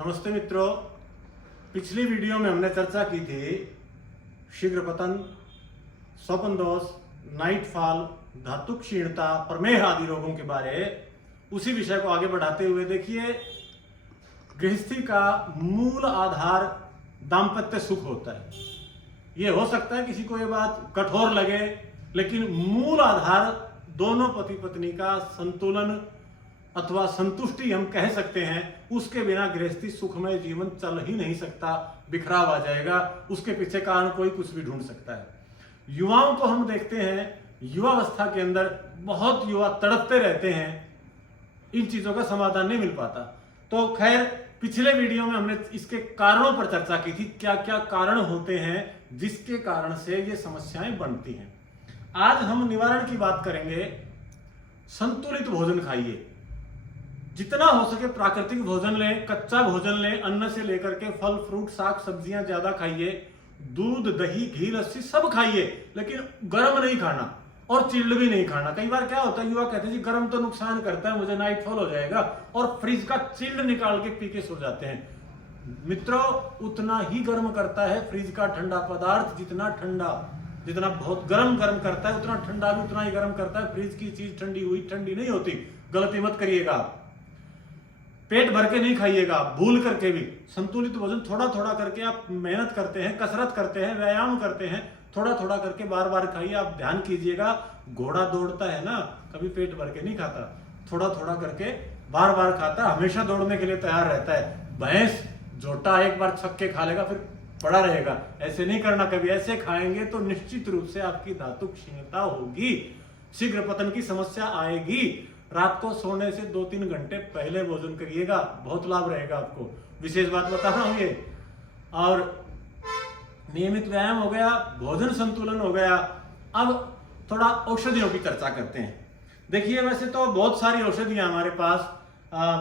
नमस्ते मित्रों, पिछली वीडियो में हमने चर्चा की थी शीघ्र पतन, स्वप्न दोष, नाइटफॉल, धातु क्षीणता, प्रमेह आदि रोगों के बारे। उसी विषय को आगे बढ़ाते हुए देखिए, गृहस्थी का मूल आधार दाम्पत्य सुख होता है। ये हो सकता है किसी को ये बात कठोर लगे, लेकिन मूल आधार दोनों पति पत्नी का संतुलन अथवा संतुष्टि हम कह सकते हैं। उसके बिना गृहस्थी सुखमय जीवन चल ही नहीं सकता, बिखराव आ जाएगा। उसके पीछे कारण कोई कुछ भी ढूंढ सकता है। युवाओं को हम देखते हैं, युवावस्था के अंदर बहुत युवा तड़पते रहते हैं, इन चीजों का समाधान नहीं मिल पाता। तो खैर, पिछले वीडियो में हमने इसके कारणों पर चर्चा की थी, क्या क्या कारण होते हैं जिसके कारण से ये समस्याएं बनती हैं। आज हम निवारण की बात करेंगे। संतुलित भोजन खाइए, जितना हो सके प्राकृतिक भोजन लें, कच्चा भोजन लें, अन्न से लेकर के फल फ्रूट साग सब्जियां ज्यादा खाइए, दूध दही घी लस्सी सब खाइए, लेकिन गर्म नहीं खाना और चिल्ड भी नहीं खाना। कई बार क्या होता है, युवा कहते हैं जी गर्म तो नुकसान करता है, मुझे नाइटफॉल हो जाएगा, और फ्रिज का चिल्ड निकाल के पी के सो जाते हैं। मित्रों, उतना ही गर्म करता है फ्रिज का ठंडा पदार्थ, जितना बहुत गर्म करता है, उतना ठंडा भी उतना ही गर्म करता है। फ्रिज की चीज ठंडी हुई ठंडी नहीं होती, गलती मत करिएगा। पेट भर के नहीं खाइएगा, भूल करके भी। संतुलित भोजन थोड़ा थोड़ा करके आप मेहनत करते हैं, कसरत करते हैं, व्यायाम करते हैं, थोड़ा थोड़ा करके बार बार खाइए। आप ध्यान कीजिएगा, घोड़ा दौड़ता है ना, कभी पेट भर के नहीं खाता, थोड़ा थोड़ा करके बार बार खाता, हमेशा दौड़ने के लिए तैयार रहता है। भैंस झोटा एक बार छक्के खा लेगा, फिर पड़ा रहेगा। ऐसे नहीं करना कभी। ऐसे खाएंगे तो निश्चित रूप से आपकी धातु क्षीणता होगी, शीघ्र पतन की समस्या आएगी। रात को सोने से 2-3 घंटे पहले भोजन करिएगा, बहुत लाभ रहेगा आपको। विशेष बात बता रहा हूं ये। और नियमित व्यायाम हो गया, भोजन संतुलन हो गया। अब थोड़ा औषधियों की चर्चा करते हैं। देखिए, वैसे तो बहुत सारी औषधियां हमारे पास,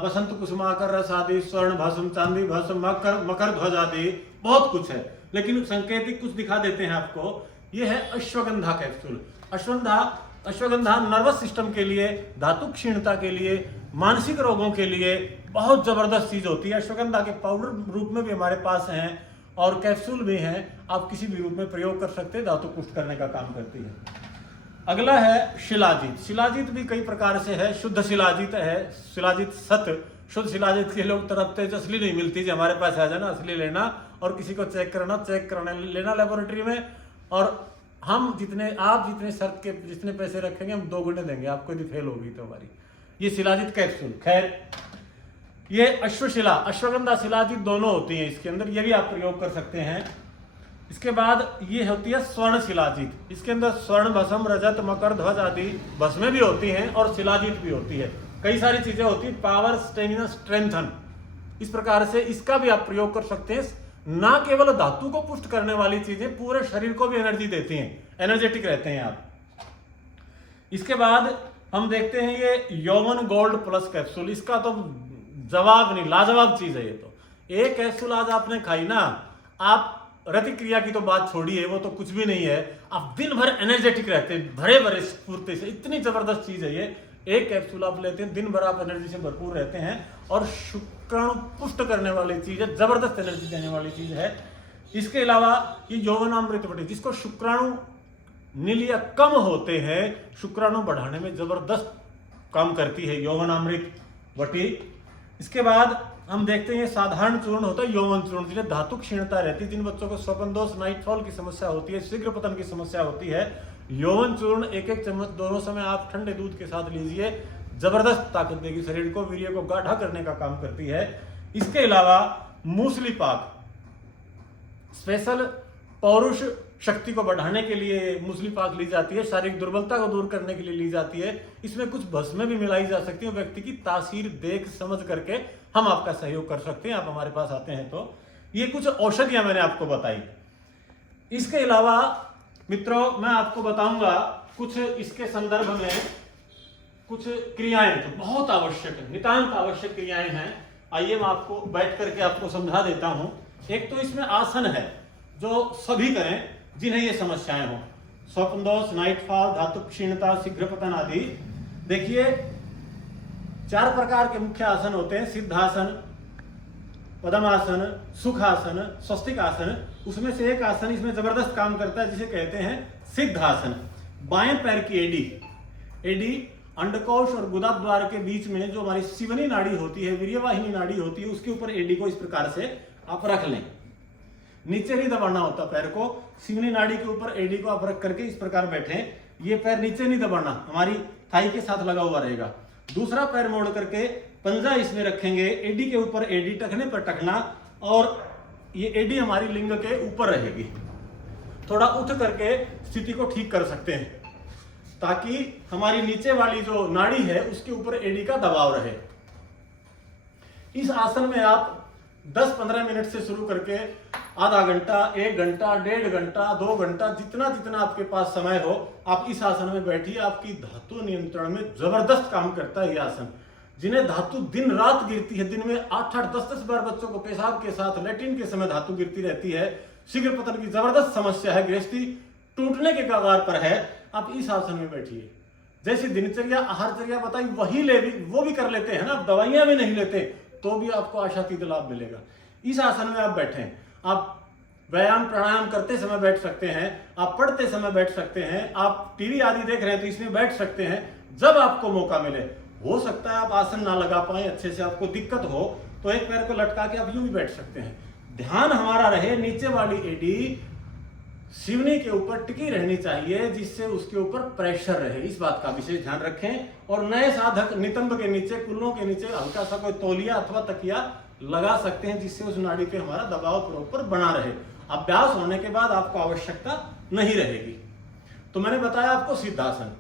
बसंत कुसुमाकर रस आदि, स्वर्ण भस्म, चांदी भस्म, मकर ध्वज आदि, बहुत कुछ है। लेकिन संकेतिक कुछ दिखा देते हैं आपको। यह है ashwagandha capsule. Ashwagandha nervous system के लिए, धातु क्षीणता के लिए, मानसिक रोगों के लिए बहुत जबरदस्त चीज होती है। अश्वगंधा के पाउडर रूप में भी हमारे पास हैं और कैप्सूल भी हैं। आप किसी भी रूप में प्रयोग कर सकते हैं, धातु पुष्ट करने का काम करती है। अगला है शिलाजीत। शिलाजीत भी कई प्रकार से है। शुद्ध शिलाजीत है, शिलाजीत सत। शुद्ध शिलाजीत के लोग तरफते असली नहीं मिलती, जो हमारे पास आ जाना असली लेना, और किसी को चेक करना लेना लेबोरेटरी में। और आप जितने शर्त के जितने पैसे रखेंगे, हम 2 गुने देंगे आपको यदि फेल होगी तो हमारी। ये शिलाजीत कैप्सूल। खैर, ये अश्वगंधा शिलाजीत दोनों होती हैं इसके अंदर, ये भी आप प्रयोग कर सकते हैं। इसके बाद ये होती है स्वर्ण शिलाजीत। इसके अंदर स्वर्ण भस्म, रजत, मकर ध्वज आदि भस्में भी होती हैं और शिलाजीत भी होती है। कई सारी चीजें होती है, पावर, स्टेमिना, स्ट्रेंथन। इस प्रकार से इसका भी आप प्रयोग कर सकते हैं। ना केवल धातु को पुष्ट करने वाली चीजें, पूरे शरीर को भी एनर्जी देती हैं, एनर्जेटिक रहते हैं आप। इसके बाद हम देखते हैं ये यौवन गोल्ड प्लस कैप्सूल। इसका तो जवाब नहीं, लाजवाब चीज है ये तो। एक कैप्सूल आज आपने खाई ना, आप रतिक्रिया की तो बात छोड़िए, वो तो कुछ भी नहीं है। आप दिन भर एनर्जेटिक रहते हैं, भरे भरे स्फूर्ति से। इतनी जबरदस्त चीज है ये। एक कैप्सूल आप लेते हैं, दिन भर आप एनर्जी से भरपूर रहते हैं, और शुक्राणु पुष्ट करने वाली चीज है, जबरदस्त एनर्जी देने वाली चीज है। इसके अलावा ये यौवनामृत वटी, जिसको शुक्राणु नीलिया कम होते हैं, शुक्राणु बढ़ाने में जबरदस्त काम करती है यौवनामृत वटी। इसके बाद हम देखते हैं साधारण चूर्ण होता है यौवन चूर्ण, जिन्हें धातु क्षीणता रहती है। जिन बच्चों को स्वप्न दोष, नाइटफॉल की समस्या होती है, शीघ्र पतन की समस्या होती है, यौवन चूर्ण 1-1 चम्मच दोनों समय आप ठंडे दूध के साथ लीजिए। जबरदस्त ताकत देगी शरीर को, वीर्य को गाढ़ा करने का काम करती है। इसके अलावा मूसली पाक, स्पेशल पौरुष शक्ति को बढ़ाने के लिए मूसली पाक ली जाती है, शारीरिक दुर्बलता को दूर करने के लिए ली जाती है। इसमें कुछ भस्में भी मिलाई जा सकती है। व्यक्ति की तासीर देख समझ करके हम आपका सहयोग कर सकते हैं, आप हमारे पास आते हैं तो। ये कुछ औषधियां मैंने आपको बताई। इसके अलावा मित्रों, मैं आपको बताऊंगा कुछ इसके संदर्भ में कुछ क्रियाएं तो बहुत आवश्यक है, नितांत आवश्यक क्रियाएं हैं। आइए मैं आपको बैठ करके आपको समझा देता हूं। एक तो इसमें आसन है जो सभी करें जिन्हें ये समस्याएं हो, स्वप्न दोष, नाइटफॉल, धातु क्षीणता, शीघ्र पतन आदि। देखिए, 4 प्रकार के मुख्य आसन होते हैं। सिद्धासन, पद्मासन, सुखासन, स्वस्तिक आसन, उसमें से एक आसन इसमें जबरदस्त काम करता है जिसे कहते हैं सिद्धासन। बाएं पैर की एडी अंडकोश और गुदा द्वार के बीच में जो हमारी शिवनी नाड़ी होती है, वीर्यवाहिनी नाड़ी होती है, उसके ऊपर एडी को इस प्रकार से आप रख लें। नीचे नहीं दबाना होता पैर को, शिवनी नाड़ी के ऊपर एडी को आप रख करके इस प्रकार बैठें। ये पैर नीचे नहीं दबाना, हमारी थाई के साथ लगा हुआ रहेगा। दूसरा पैर मोड़ करके पंजा इसमें रखेंगे, एडी के ऊपर एडी, टखने पर टखना, और ये एडी हमारी लिंग के ऊपर रहेगी। थोड़ा उठ करके स्थिति को ठीक कर सकते हैं ताकि हमारी नीचे वाली जो नाड़ी है उसके ऊपर एडी का दबाव रहे। इस आसन में आप 10-15 मिनट से शुरू करके आधा घंटा, 1 घंटा, 1.5 घंटा, 2 घंटा, जितना जितना आपके पास समय हो आप इस आसन में बैठिए। आपकी धातु नियंत्रण में जबरदस्त काम करता है ये आसन। जिन्हें धातु दिन रात गिरती है, दिन में 8-8, 10-10 बार बच्चों को पेशाब के साथ, लैट्रिन के समय धातु गिरती रहती है, शीघ्र पतन की जबरदस्त समस्या है, गृहस्थी टूटने के कगार पर है, आप इस आसन में बैठिए। जैसी दिनचर्या, आहारचर्या बताई वही वो भी कर लेते हैं ना, दवाइयां भी नहीं लेते तो भी आपको आशातीत लाभ मिलेगा। इस आसन में आप बैठें। आप व्यायाम प्राणायाम करते समय बैठ सकते हैं, आप पढ़ते समय बैठ सकते हैं, आप टीवी आदि देख रहे हैं तो इसमें बैठ सकते हैं। जब आपको मौका मिले, हो सकता है आप आसन ना लगा पाए अच्छे से, आपको दिक्कत हो तो एक पैर को लटका के आप यूं भी बैठ सकते हैं। ध्यान हमारा रहे नीचे वाली एडी शिवनी के ऊपर टिकी रहनी चाहिए, जिससे उसके ऊपर प्रेशर रहे। इस बात का विशेष ध्यान रखें। और नए साधक नितंब के नीचे, कुल्लों के नीचे हल्का सा कोई तौलिया अथवा तकिया लगा सकते हैं, जिससे उस नाड़ी पे हमारा दबाव प्रॉपर बना रहे। अभ्यास होने के बाद आपको आवश्यकता नहीं रहेगी। तो मैंने बताया आपको सिद्धासन।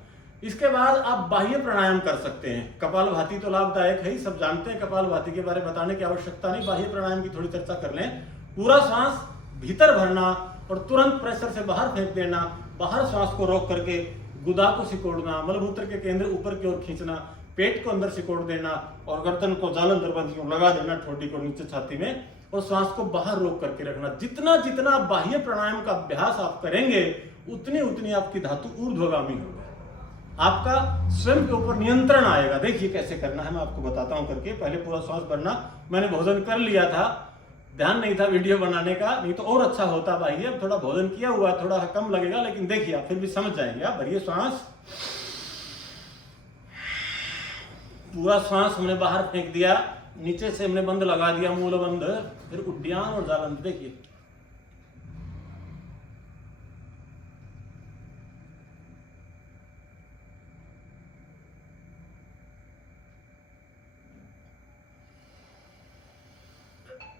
इसके बाद आप बाह्य प्राणायाम कर सकते हैं। कपालभाति तो लाभदायक है ही, सब जानते हैं, कपालभाति के बारे में बताने की आवश्यकता नहीं। बाह्य प्राणायाम की थोड़ी चर्चा कर लें। पूरा सांस भीतर भरना और तुरंत प्रेशर से बाहर फेंक देना, बाहर श्वास को रोक करके गुदा को सिकोड़ना, मलमूत्र के केंद्र ऊपर की ओर खींचना, पेट को अंदर सिकोड़ देना और गर्दन को जालंधर बंदियों लगा देना, ठोडी को नीचे छाती में, और श्वास को बाहर रोक करके रखना। जितना जितना बाह्य प्राणायाम का अभ्यास आप करेंगे उतनी उतनी आपकी धातु ऊर्ध्वगामी होगी, आपका स्वयं के ऊपर नियंत्रण आएगा। देखिए कैसे करना है, मैं आपको बताता हूं करके। पहले पूरा श्वास भरना। मैंने भोजन कर लिया था, ध्यान नहीं था वीडियो बनाने का, नहीं तो और अच्छा होता भाई। अब थोड़ा भोजन किया हुआ, थोड़ा कम लगेगा, लेकिन देखिए आप फिर भी समझ जाएंगे। आप भरिए श्वास, पूरा श्वास हमने बाहर फेंक दिया, नीचे से हमने बंद लगा दिया, मूल बंद, फिर उद्यान और जालंध। देखिए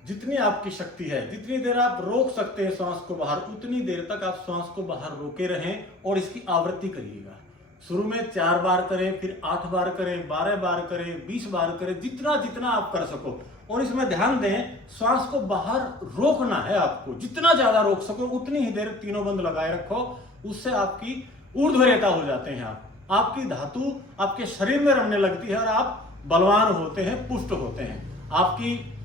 जितनी आपकी शक्ति है, जितनी देर आप रोक सकते हैं श्वास को बाहर, उतनी देर तक आप श्वास को बाहर रोके रहें और इसकी आवृत्ति करिएगा। शुरू में 4 बार करें, फिर 8 बार करें, 12 बार करें, 20 बार करें, जितना जितना आप कर सको। और इसमें ध्यान दें, श्वास को बाहर रोकना है आपको। जितना ज्यादा रोक सको उतनी ही देर तीनों बंद लगाए रखो, उससे आपकी ऊर्ध्वरेता हो जाते हैं। आपकी धातु आपके शरीर में रमने लगती है और आप बलवान होते हैं, पुष्ट होते हैं। आपकी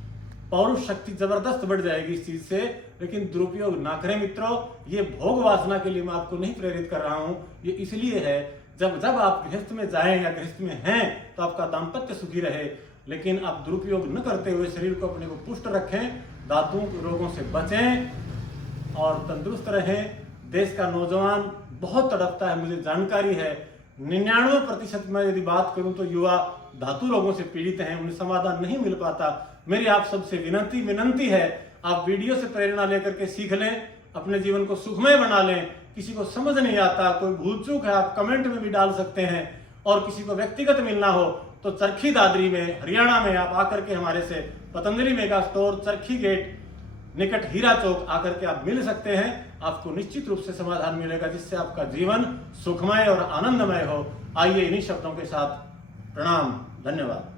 पौरुष शक्ति जबरदस्त बढ़ जाएगी इस चीज से। लेकिन दुरुपयोग ना करें मित्रों। ये भोग वासना के लिए मैं आपको नहीं प्रेरित कर रहा हूं, ये इसलिए है जब जब आप गृहस्थ में जाएं या गृहस्थ में हैं तो आपका दाम्पत्य सुखी रहे। लेकिन आप दुरुपयोग न करते हुए शरीर को अपने को पुष्ट रखें, धातुओं के रोगों से बचें और तंदुरुस्त रहें। देश का नौजवान बहुत तड़पता है, मुझे जानकारी है। 99% में यदि बात करूं तो युवा धातु रोगों से पीड़ित हैं, उन्हें समाधान नहीं मिल पाता। मेरी आप सबसे विनंती है, आप वीडियो से प्रेरणा लेकर के सीख लें, अपने जीवन को सुखमय बना लें। किसी को समझ नहीं आता, कोई भूल चूक है, आप कमेंट में भी डाल सकते हैं। और किसी को व्यक्तिगत मिलना हो तो चरखी दादरी में, हरियाणा में आप आकर के हमारे से पतंजलि मेगा स्टोर, चरखी गेट निकट हीरा चौक आकर के आप मिल सकते हैं। आपको निश्चित रूप से समाधान मिलेगा, जिससे आपका जीवन सुखमय और आनंदमय हो। आइए इन्हीं शब्दों के साथ प्रणाम, धन्यवाद।